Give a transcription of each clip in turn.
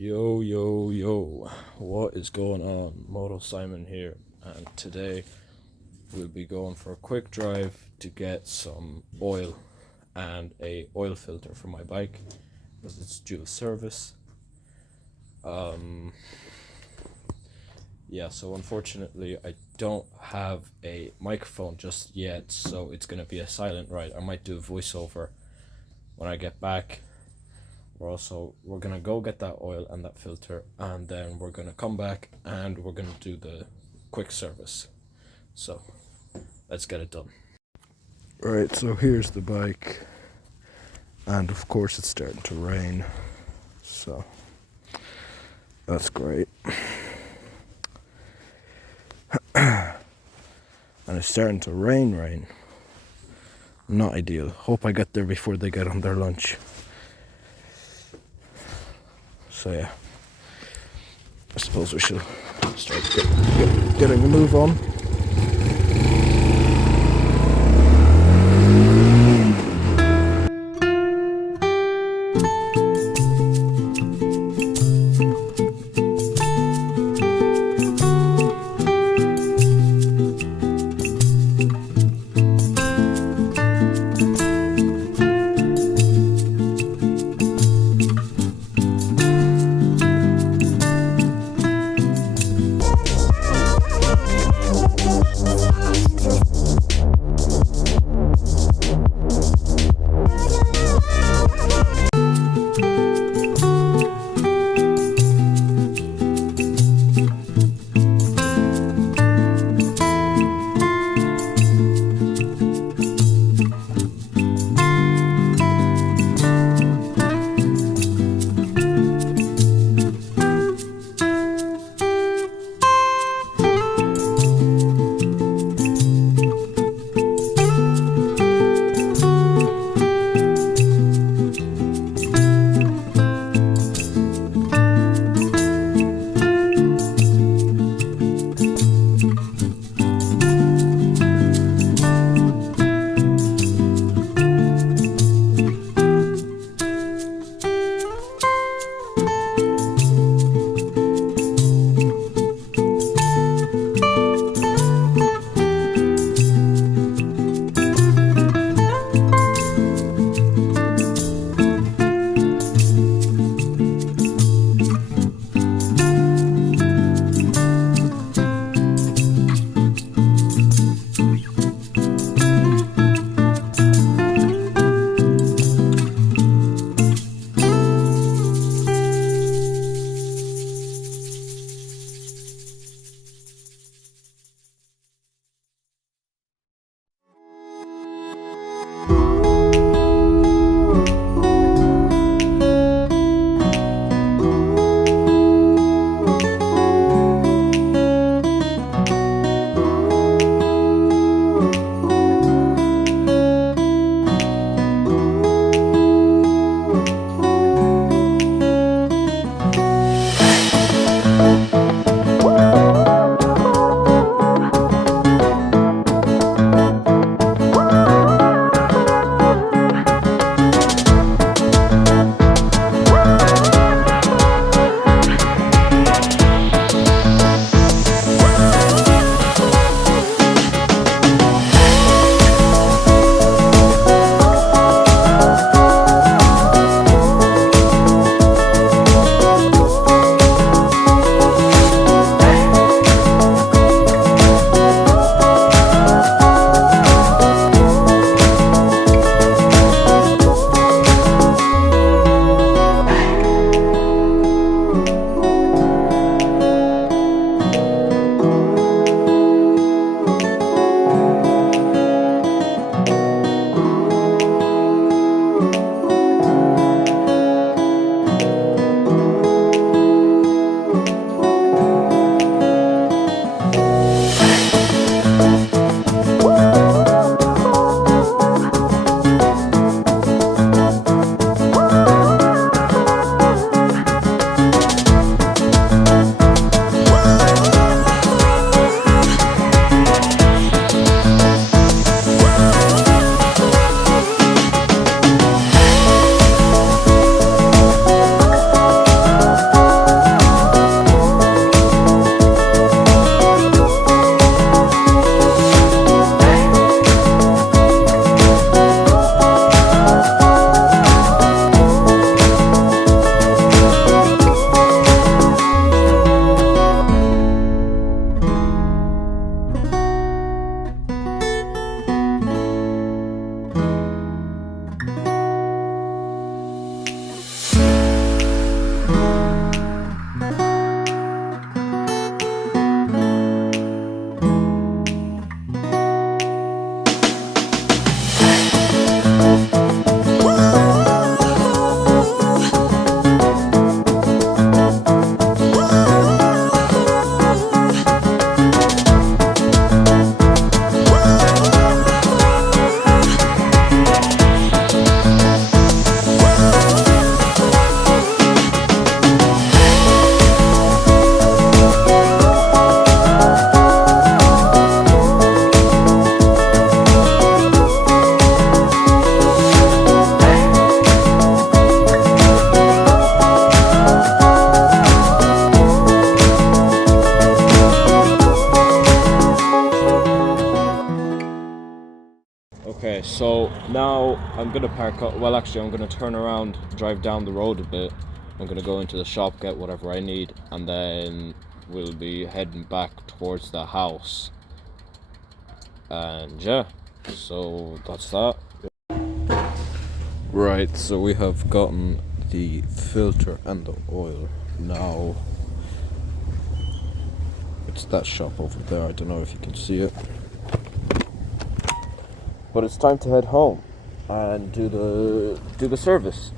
Yo, yo, yo, what is going on? Moto Simon here, and today we'll be going for a quick drive to get some oil and a oil filter for my bike because it's dual service. Um, yeah, so unfortunately I don't have a microphone just yet, so it's gonna be a silent ride. I might do a voiceover when I get back. We're gonna go get that oil and that filter, and then we're gonna come back and we're gonna do the quick service. So let's get it done. Right, so here's the bike, and of course it's starting to rain, so that's great. And it's starting to rain. Not ideal. Hope I get there before they get on their lunch. So yeah, I suppose we should start getting a move on. So now I'm gonna park up. Well, actually, I'm gonna turn around, drive down the road a bit. I'm gonna go into the shop, get whatever I need, and then we'll be heading back towards the house. And yeah, so that's that. Right, so we have gotten the filter and the oil. Now it's that shop over there. I don't know if you can see it, but it's time to head home and do the service.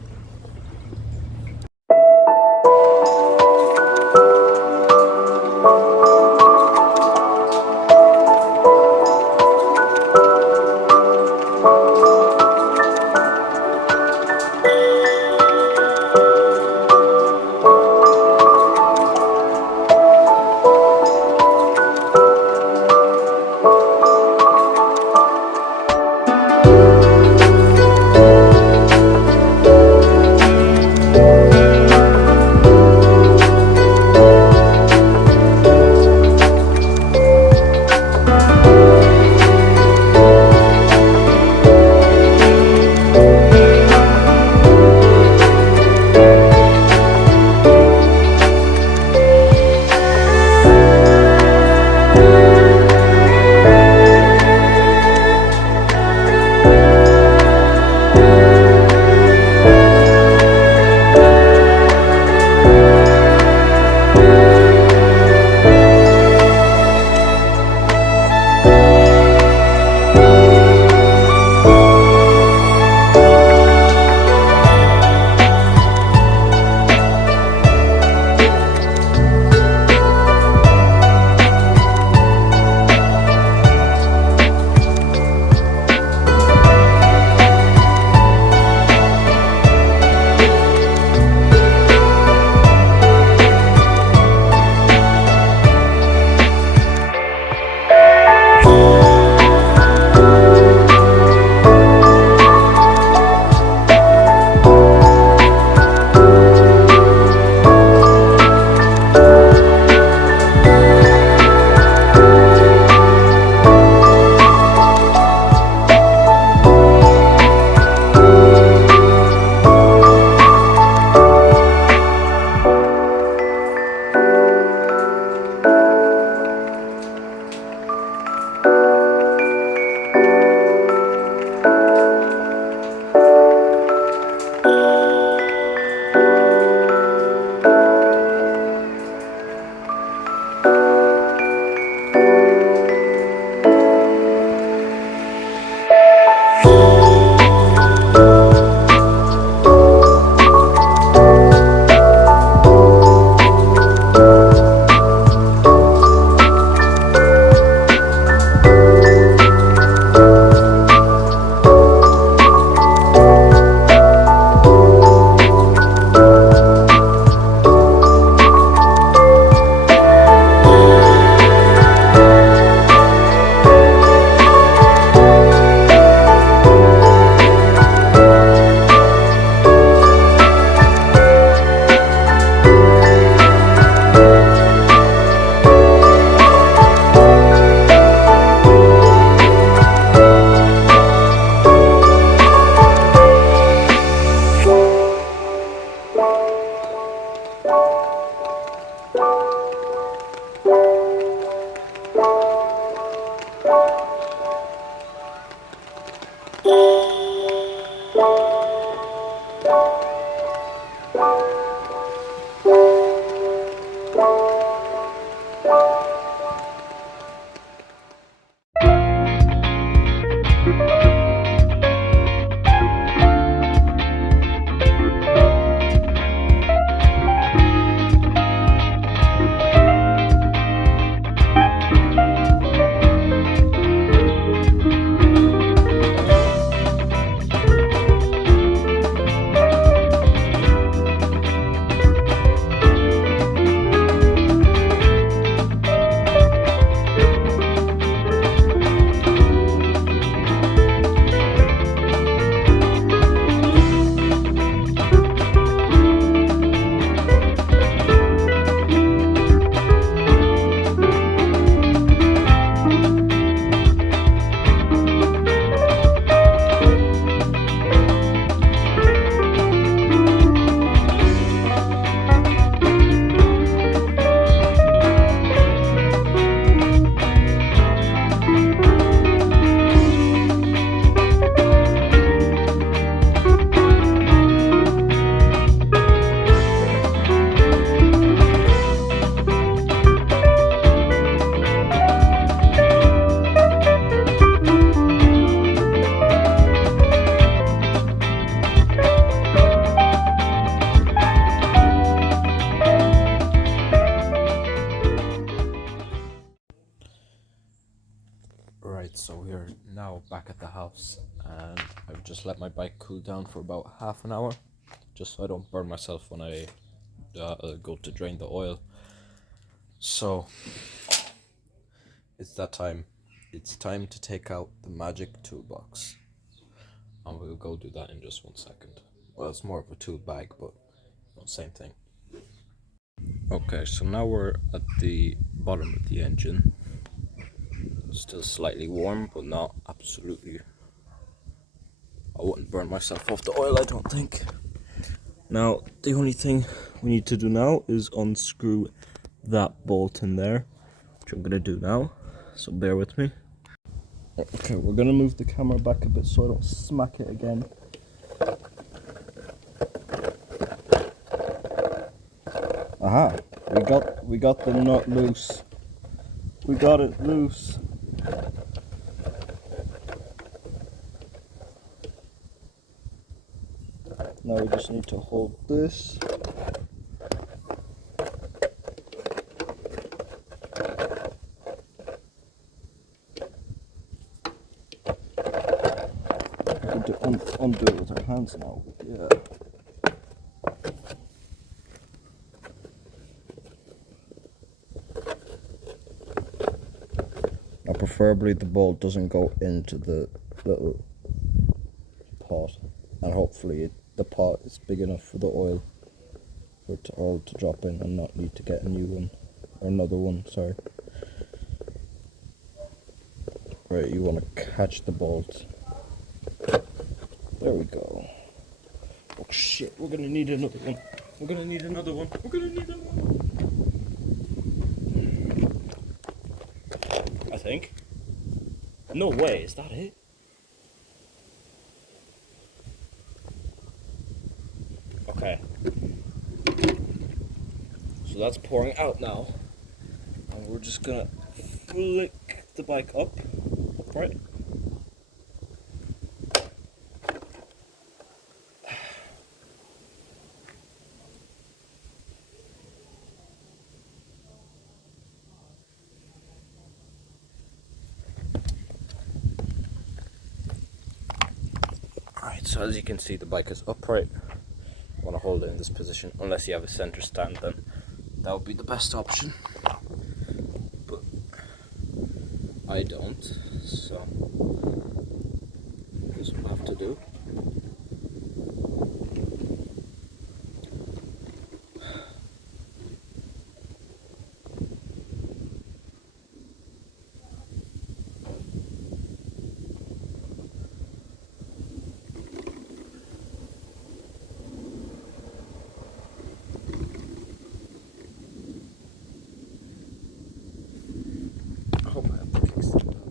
now back at the house, and I've just let my bike cool down for about half an hour, just so I don't burn myself when I go to drain the oil. So it's that time. It's time to take out the magic toolbox, and we'll go do that in just 1 second. Well, it's more of a tool bag, but same thing. Okay, so now we're at the bottom of the engine. Still slightly warm, but not absolutely. I wouldn't burn myself off the oil, I don't think. Now, the only thing we need to do now is unscrew that bolt in there, which I'm gonna do now, so bear with me. Okay, we're gonna move the camera back a bit so I don't smack it again. Aha, we got the nut loose. We got it loose. Now we just need to hold this. We need to undo it with our hands now. Yeah. Now preferably the bolt doesn't go into the little pot, and hopefully the pot is big enough for the oil for it all to drop in and not need to get a new one, or another one, sorry. Right, you want to catch the bolt. There we go. Oh shit, we're gonna need another one. We're gonna need another one. We're gonna need another one. I think. No way, is that it? Okay. So that's pouring out now. And we're just gonna flick the bike upright. Alright, so as you can see, the bike is upright. I want to hold it in this position, unless you have a center stand, then that would be the best option. But I don't, so this will have to do. I hope I have the kickstand on.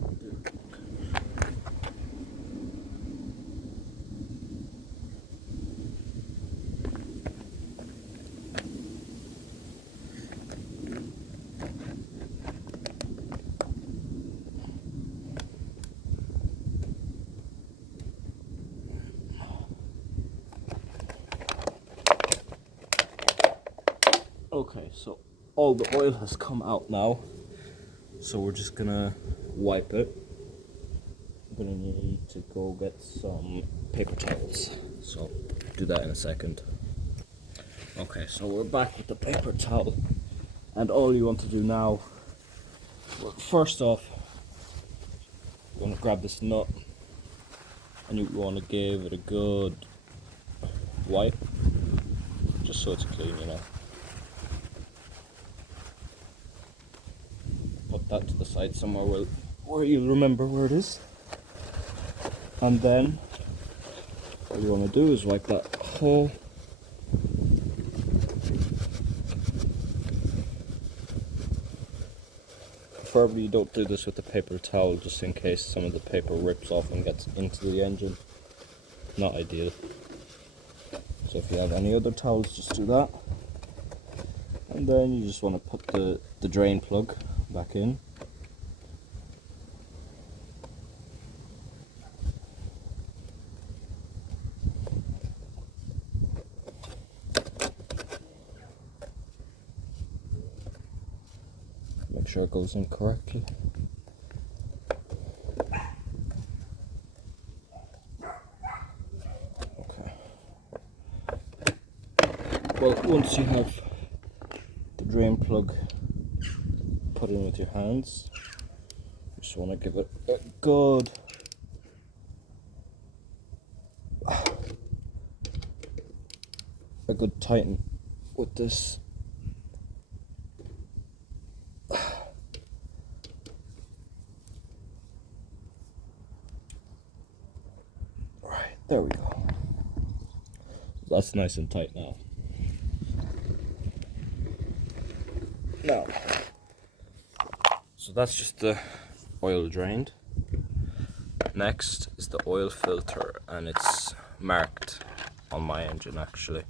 Okay, so all the oil has come out now, so we're just gonna wipe it. I'm gonna need to go get some paper towels, so do that in a second. Okay, so we're back with the paper towel, and all you want to do now, well, first off, you want to grab this nut, and you want to give it a good wipe, just so it's clean, you know. Put that to the side somewhere where you'll remember where it is. And then all you want to do is wipe that hole. Preferably you don't do this with a paper towel, just in case some of the paper rips off and gets into the engine. Not ideal. So if you have any other towels, just do that. And then you just want to put the drain plug back in. Make sure it goes in correctly. once you have the drain plug put in with your hands, you just want to give it a good tighten with this. Right, there we go. That's nice and tight now. So that's just the oil drained. Next is the oil filter, and it's marked on my engine actually,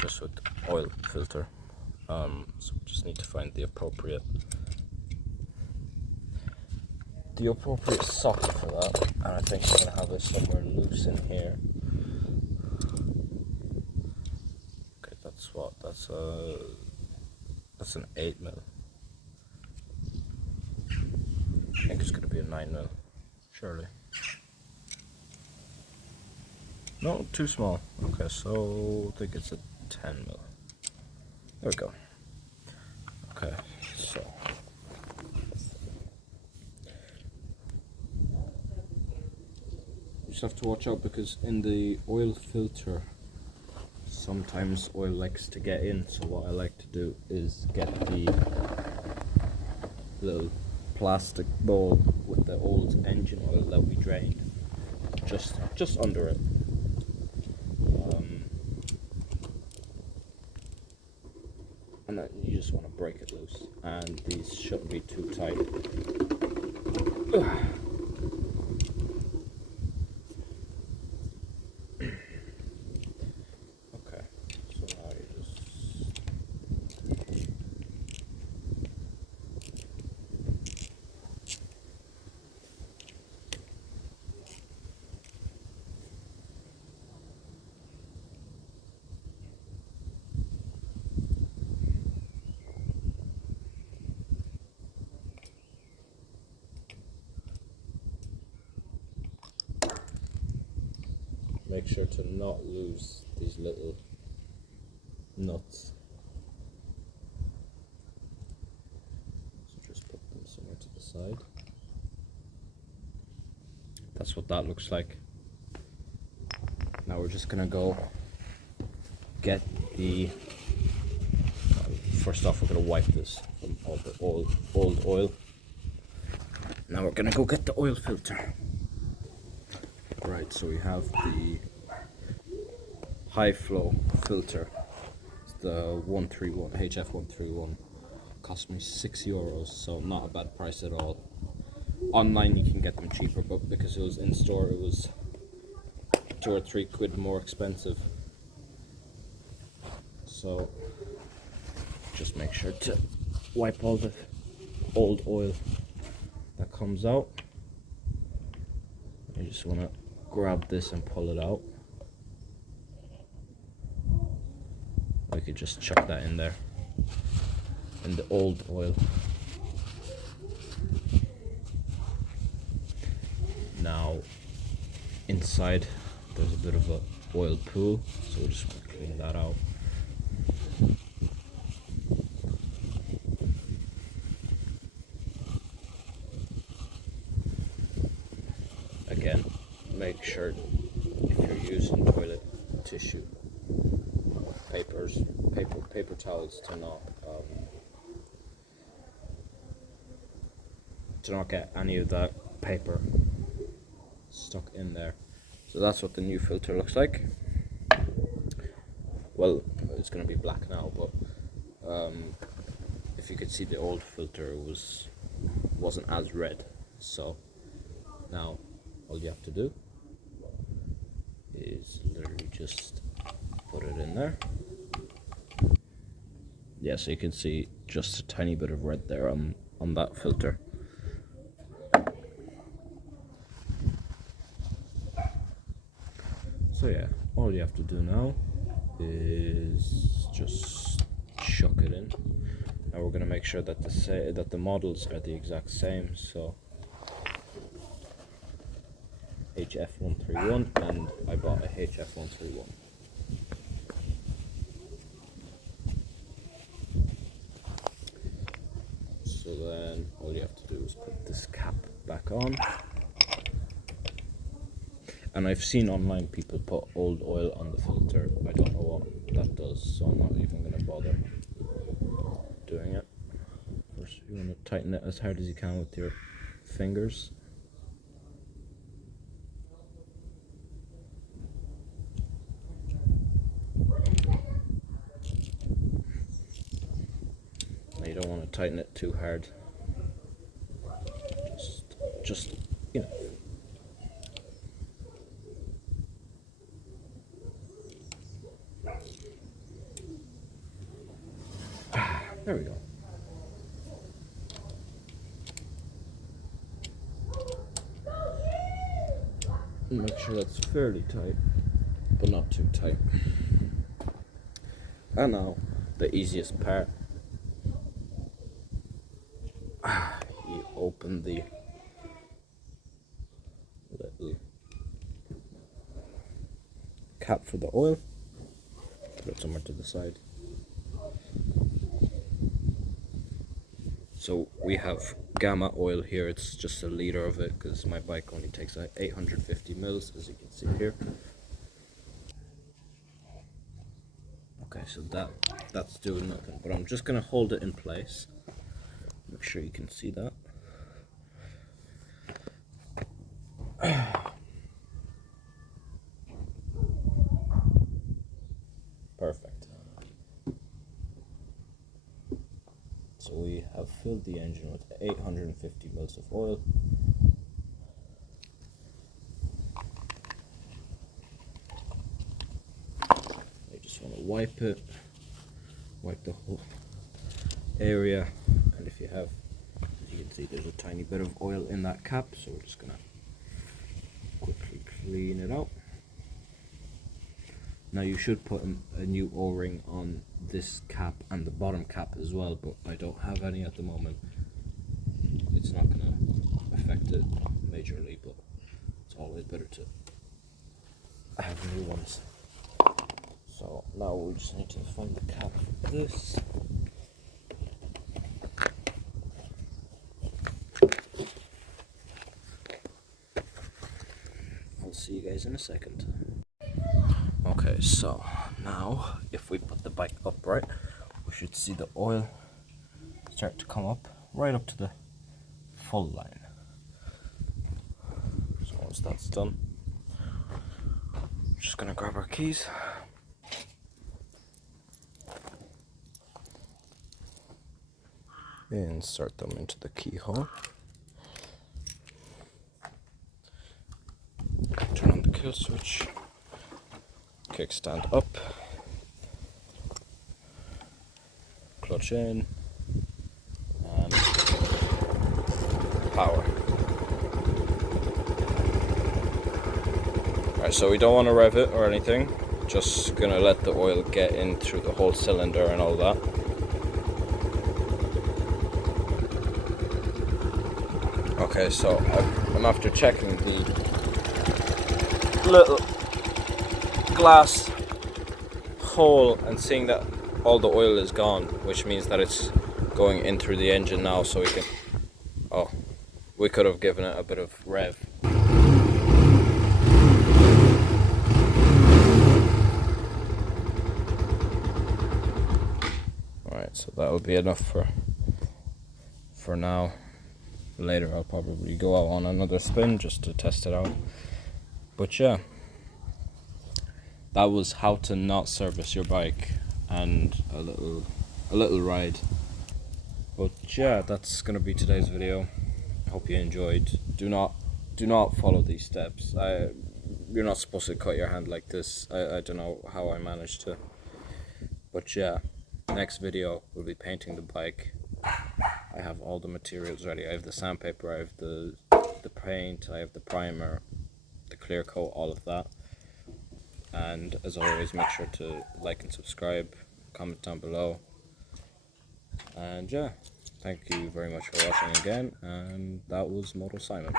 just with oil filter. So we just need to find the appropriate socket for that, and I think I'm gonna have it somewhere loose in here. Okay, that's an 8mm. I think it's gonna be a 9mm, surely. No, too small. Okay, so I think it's a 10mm. There we go. Okay, so you just have to watch out, because in the oil filter sometimes oil likes to get in. So what I like to do is get the little plastic bowl with the old engine oil that we drained just under it. And then you just want to break it loose, and these shouldn't be too tight. Okay, so now you just make sure to not lose these little nuts. So just put them somewhere to the side. That's what that looks like. Now we're just gonna go get the, first off we're gonna wipe this from all the old oil. Now we're gonna go get the oil filter. Right, so we have the high flow filter. It's the 131 HF131. Cost me €6, so not a bad price at all. Online you can get them cheaper, but because it was in store it was £2 or £3 more expensive. So just make sure to wipe all the old oil that comes out. You just want to grab this and pull it out. We could just chuck that in there, in the old oil. Now inside there's a bit of a oil pool, so we're just going to clean that out. Again, make sure if you're using toilet tissue, paper towels to not get any of that paper stuck in there. So that's what the new filter looks like. Well, it's going to be black now, but if you could see, the old filter wasn't as red. So now all you have to do is literally just put it in there. Yeah, so you can see just a tiny bit of red there on that filter. So yeah, all you have to do now is just chuck it in. Now we're going to make sure that the models are the exact same. So HF131, and I bought a HF131. So then all you have to do is put this cap back on. And I've seen online people put old oil on the filter. I don't know what that does, so I'm not even going to bother doing it. First, you want to tighten it as hard as you can with your fingers. Now you don't want to tighten it too hard. Just you know. There we go. Make sure that's fairly tight, but not too tight. And now, the easiest part. You open the little cap for the oil, put it somewhere to the side. So we have Gamma oil here. It's just a liter of it because my bike only takes 850 mils, as you can see here. Okay, so that's doing nothing, but I'm just gonna hold it in place. Make sure you can see that. Perfect. So we have filled the engine with 850 mils of oil. You just want to wipe it, wipe the whole area, and if you have, as you can see, there's a tiny bit of oil in that cap, so we're just gonna quickly clean it out. Now you should put a new O-ring on this cap and the bottom cap as well, but I don't have any at the moment. It's not going to affect it majorly, but it's always better to have new ones. So now we just need to find the cap for this. I'll see you guys in a second. Okay, so now if we put the bike upright, we should see the oil start to come up right up to the full line. So once that's done, we're just gonna grab our keys. Insert them into the keyhole. Turn on the kill switch. Kickstand up, clutch in, and power. Alright, so we don't want to rev it or anything, just gonna let the oil get in through the whole cylinder and all that. Okay, so I'm after checking the little glass hole and seeing that all the oil is gone, which means that it's going in through the engine now, so we can, oh, we could have given it a bit of rev. Alright, so that will be enough for now. Later I'll probably go out on another spin just to test it out. But yeah, that was how to not service your bike and a little ride. But yeah, that's gonna be today's video. I hope you enjoyed. Do not follow these steps. You're not supposed to cut your hand like this. I don't know how I managed to. But yeah, next video we'll be painting the bike. I have all the materials ready. I have the sandpaper, I have the paint, I have the primer, the clear coat, all of that. And as always, make sure to like and subscribe, comment down below. And yeah, thank you very much for watching again, and that was Moto Simon.